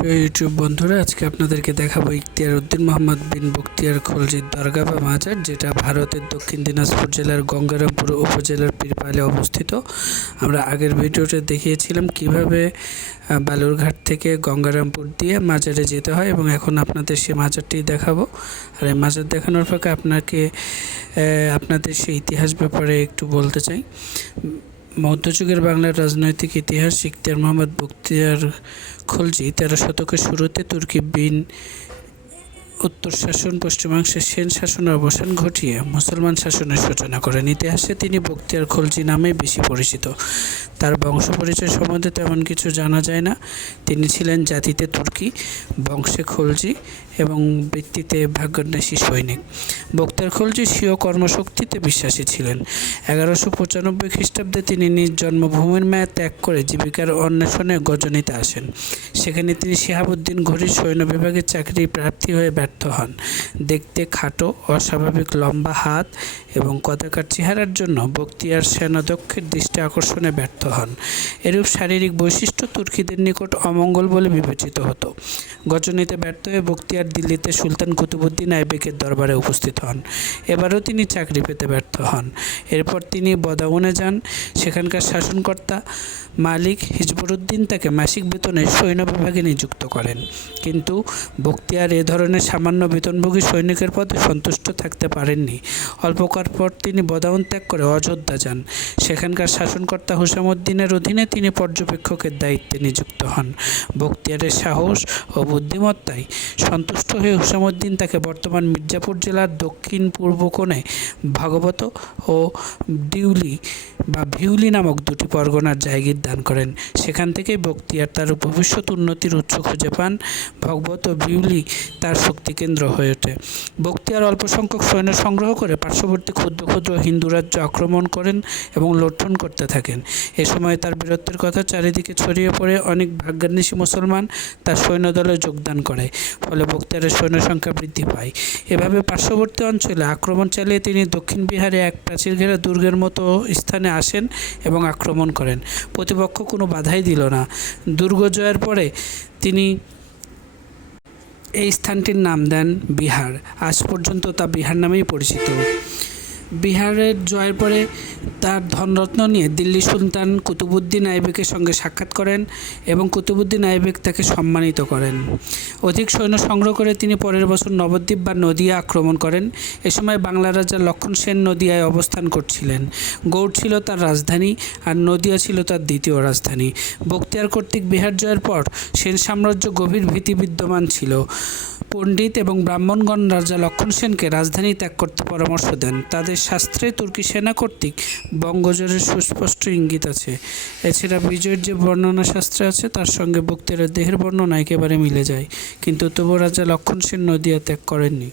প্রিয় ইউটিউব বন্ধুরা, আজকে আপনাদেরকে দেখাবো ইখতিয়ার উদ্দিন মোহাম্মদ বিন বখতিয়ার খলজির দরগা বা মাজার, যেটা ভারতের দক্ষিণ দিনাজপুর জেলার গঙ্গারামপুর উপজেলার পীরপালে অবস্থিত। আমরা আগের ভিডিওতে দেখিয়েছিলাম কীভাবে বালুরঘাট থেকে গঙ্গারামপুর দিয়ে মাজারে যেতে হয় এবং এখন আপনাদের সেই মাজারটি দেখাবো। আর এই মাজার দেখানোর ফাঁকে আপনাকে আপনাদের সেই ইতিহাস ব্যাপারে একটু বলতে চাই। মধ্যযুগের বাংলার রাজনৈতিক ইতিহাস ইখতিয়ার মোহাম্মদ বখতিয়ার খলজি তেরো শতকের শুরুতে তুর্কি বিন উত্তর শাসন পশ্চিমাংশে সেন শাসনের অবসান ঘটিয়ে মুসলমান শাসনের সূচনা করেন ইতিহাসে তিনি বক্তিয়ার খলজি নামে বেশি পরিচিত। তার বংশ পরিচয় সম্বন্ধে তেমন কিছু জানা যায় না। তিনি ছিলেন জাতিতে তুর্কি, বংশে খলজি এবং বৃত্তিতে ভাগ্যান্বেষী সৈনিক। বখতিয়ার খলজি স্বীয় কর্মশক্তিতে বিশ্বাসী ছিলেন। এগারোশো পঁচানব্বই খ্রিস্টাব্দে তিনি নিজ জন্মভূমির মায়া ত্যাগ করে জীবিকার অন্বেষণে গজনীতে আসেন। সেখানে তিনি শিহাবুদ্দিন ঘড়ির সৈন্য বিভাগের চাকরি প্রার্থী হয়ে ব্যর্থ হন। দেখতে খাটো, অস্বাভাবিক লম্বা হাত এবং কদাকার চেহারার জন্য বক্তিয়ার সেনা সেনাধ্যক্ষের দৃষ্টি আকর্ষণে ব্যর্থ হন। এরূপ শারীরিক বৈশিষ্ট্য তুর্কিদের নিকট অমঙ্গল বলে বিবেচিত হতো। গজনীতে ব্যর্থ হয়ে বক্তিয়ার দিল্লিতে সুলতান কুতুবুদ্দিন আইবেকের দরবারে উপস্থিত হন। এবারও তিনি চাকরি পেতে ব্যর্থ হন। এরপর তিনি বদাউনে যান। সেখানকার শাসনকর্তা মালিক হিজবুরুদ্দিন তাকে মাসিক বেতনে সৈন্য বিভাগে নিযুক্ত করেন। কিন্তু বক্তিয়ার এ ধরনের সামান্য বেতনভোগী সৈনিকের পদে সন্তুষ্ট থাকতে পারেননি। অল্পকাল পর তিনি বদাউন ত্যাগ করে অযোধ্যা যান। সেখানকার শাসনকর্তা হুসামুদ্দিনের অধীনে তিনি পর্যবেক্ষকের দায়িত্বে নিযুক্ত হন। বক্তিয়ারের সাহস ও বুদ্ধিমত্তায় সন্তুষ্ট হয়ে হুসামুদ্দিন তাকে বর্তমান মির্জাপুর জেলার দক্ষিণ পূর্ব কোণে ভাগবত ও ডিউলি বা ভিউলি নামক দুটি পরগনার জায়গির দান করেন। সেখান থেকেই বখতিয়ার তার ভবিষ্যৎ উন্নতির উৎস খুঁজে পান। ভগবত ভিউলি তার শক্তি কেন্দ্র হয়ে ওঠে। বখতিয়ার অল্প সংখ্যক সৈন্য সংগ্রহ করে পার্শ্ববর্তী ক্ষুদ্র ক্ষুদ্র হিন্দু রাজ্য আক্রমণ করেন এবং লুণ্ঠন করতে থাকেন। এ সময় তার বীরত্বের কথা চারিদিকে ছড়িয়ে পড়ে। অনেক ভাগ্যান্বেষী মুসলমান তার সৈন্যদলে যোগদান করে, ফলে বখতিয়ারের সৈন্য সংখ্যা বৃদ্ধি পায়। এভাবে পার্শ্ববর্তী অঞ্চলে আক্রমণ চালিয়ে তিনি দক্ষিণ বিহারে এক প্রাচীর ঘেরা দুর্গের মতো স্থানে আসেন এবং আক্রমণ করেন। প্রতিপক্ষ কোনো বাধাই দিল না। দুর্গ জয়ের পরে তিনি এই স্থানটির নাম দেন বিহার। আজ পর্যন্ত তা বিহার নামেই পরিচিত। বিহারের জয়ের পরে তার ধনরত্ন নিয়ে দিল্লি সুলতান কুতুবুদ্দিন আইবেকের সঙ্গে সাক্ষাৎ করেন এবং কুতুবুদ্দিন আইবেক তাকে সম্মানিত করেন। অধিক সৈন্য সংগ্রহ করে তিনি পরের বছর নবদ্বীপ বা নদিয়া আক্রমণ করেন। এ সময় বাংলা রাজা লক্ষণ সেন নদিয়ায় অবস্থান করছিলেন। গৌড় ছিল তার রাজধানী আর নদিয়া ছিল তার দ্বিতীয় রাজধানী। বক্তিয়ার কর্তৃক বিহার জয়ের পর সেন সাম্রাজ্য গভীর ভীতি বিদ্যমান ছিল। পণ্ডিত এবং ব্রাহ্মণগণ রাজা লক্ষণ সেনকে রাজধানী ত্যাগ করতে পরামর্শ দেন। তাদের শাস্ত্রে তুর্কি সেনা কর্তৃক বঙ্গজয়ের সুস্পষ্ট ইঙ্গিত আছে। এছাড়া বিজয়ের যে বর্ণনা শাস্ত্রে আছে, তার সঙ্গে বক্তিয়ারের দেহের বর্ণনা একেবারে মিলে যায়। কিন্তু তবু রাজা লক্ষণ সেন নদিয়া ত্যাগ করেননি।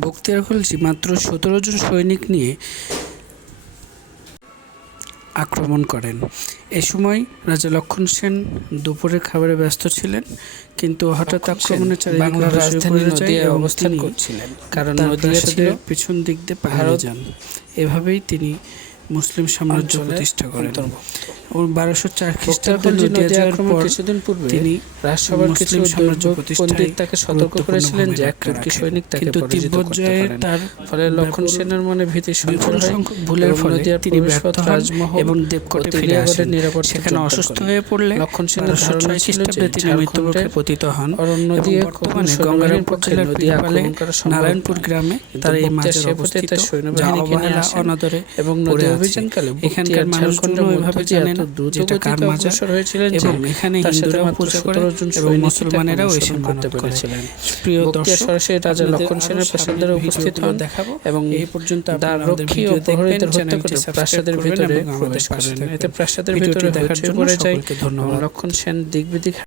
বক্তিয়ার খলজি মাত্র সতেরো জন সৈনিক নিয়ে আক্রমণ করেন। এ সময় রাজা লক্ষণ সেন দুপুরের খাবারে ব্যস্ত ছিলেন কিন্তু হঠাৎ আক্রমণে বাংলার রাজধানী নদিয়ায় অবস্থান করছিলেন। কারণ নদিয়া ছিল পিছন দিক দিয়ে পাহাড়ে যান। এভাবেই তিনি মুসলিম সাম্রাজ্য প্রতিষ্ঠা করেন। বারোশো চার খ্রিস্টাব্দে নদিয়া পর কিছুদিন পূর্বে তিনি রাজসভার কিছু সাম্রাজ্য পণ্ডিত তাকে সতর্ক করেছিলেন যে সৈনিক তাকে কিন্তু তিব্বত জয়ে তার ফলে লক্ষণ সেনের মনে ভীতি সঞ্চার হয় ভুলের ফলে তিনি ব্যর্থ রাজমহল এবং দেবকোটে ফিরে আসেন। নিরাপত্তা সেখানে অসুস্থ হয়ে পড়লে লক্ষণ সেনের ধারণা ছিল যে তিনি মৃত্যুমুখে পতিত হন অরণ্য দিয়ে বর্তমানে গঙ্গারামপুর জেলার নারায়ণপুর গ্রামে তার এই পথে অবস্থিত অনাদরে এবং নদী অভিযানকালে এখানকার মানুষজন ওইভাবে জানেন যেটা কার মাজার অগ্রসর হয়েছিলেন যে এবং এখানে হিন্দুরাও পূজা করে এবং মুসলমানেরাও এসে করতে পেরেছিলেন। প্রিয় দর্শক সরাসরি রাজা লক্ষণ সেনের উপস্থিত ভিডিওগুলো হন দেখাবো এবং এই পর্যন্ত আপনারা রক্ষী ও প্রহরীদের হত্যা করে প্রাসাদের ভিতরে প্রবেশ করেন এতে প্রাসাদের ভিডিওটি ভিতরে দেখার হইচই জন্য পড়ে যায় ধন্যবাদ। লক্ষণ সেন দিক বিদিক